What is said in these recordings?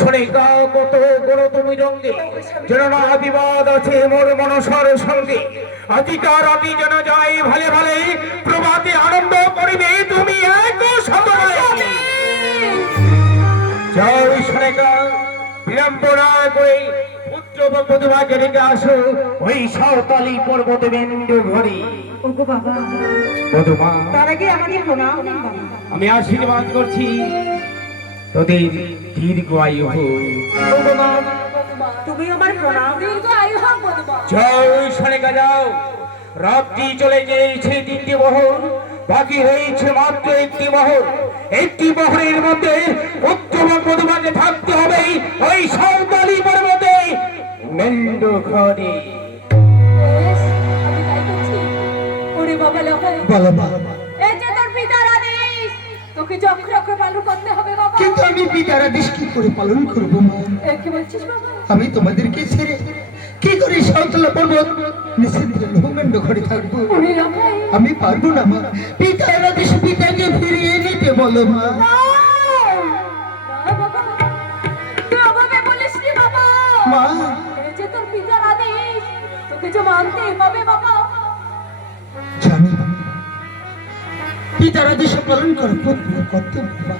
শোনেকা কত বড় তুমি রঙ্গে যেন না বিবাদ আছে মোর মনসর সঙ্গে অধিকার অতি যেন যায় ভালে ভালে প্রভাতে আনন্দ করিবে তুমি এক সময় জয় শোনেকা বিলম্ব না করে পুত্র বধূকে ডেকে আসো ওই সাঁওতালি পর্বত বিন্দু ঘরে। ওগো বাবা, বধূমা তার আগে আমাকে প্রণাম দিন বাবা। আমি আশীর্বাদ করছি তোদের দীর্ঘ আয়ু হোক। ওগো মা, তুমি আমার প্রণাম দীর্ঘ আয়ু হোক বধূমা। জয় শোনেকা যাও, রাত্রি চলে গিয়েছে 3টি বহর, বাকি হয়েছে মাত্র 1টি বহর। 1টি বহরের মধ্যে উত্তম বধূমাকে থাকতে হবে ওই সাঁওতালি পর্বতে মেন্দ ঘরে। আমি তাই করছি। ওরে বাবা লোকাই, এই যে তোর পিতার আদেশ, তোকে চক্র চক্র পালন করতে হবে বাবা। কিন্তু আমি পিতার আদেশ কি করে পালন করবো মা? কি বলছিস বাবা? আমি তোমাদেরকে ছেড়ে কি করে সাঁওতালা পর্বত নিশ্চিন্ত লোহমেন্দ্র ঘরে থাকবো? ওরে লোকাই, আমি পারবো না মা। পিতার আদেশ পিতাকে ফিরিয়ে নিতে বলো মা। বাবা, তুই ওভাবে বলিস নি বাবা। মা, এই যে তোর পিতার আদেশ, তোকে যে মানতেই হবে বাবা। জানি পিতার আদেশ পালন করা কর্তব্য মা।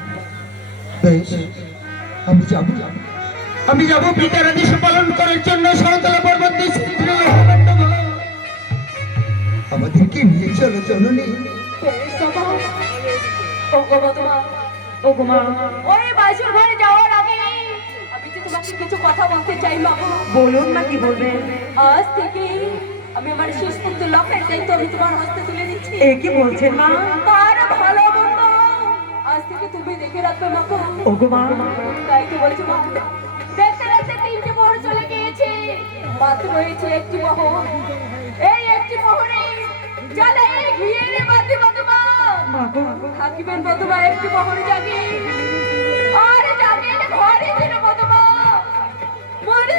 বেশ, আমি যাব পিতার আদেশ পালন করার জন্য সাঁওতালা পর্বত নিশ্চিন্ত লোহমেন্দ্র ঘর। আমাদেরকে নিয়ে চলো জননী। বেশ বাবা। ওগো বধূমা, ওগো মা, ওই বাসুর ঘরে যাওয়ার আগে আমি যে তোমাকে কিছু কথা বলতে চাই বাবা। বলুন না, কি বলবেন? আজ থেকে আমি আমার শেষ পুত্র লকের দায়িত্ব আমি তোমার হস্তে তুলে দিচ্ছি। এ কি বলছেন মা? তার ভালো মন্দ আজ থেকে তুমি দেখে রাখবে মা। ওগো মা, তাই তো বলছি মা। দেখতে দেখতে 3টি বহর চলে গিয়েছে, মাত্র রয়েছে 1টি বহর। এই 1টি বহরে জানে ঘিরে বাঁধি বধূমা। থাকিবেন বধূমা 1টি বহর জাগে, আর জাগে ঘরে ছিল বধূমা। মনে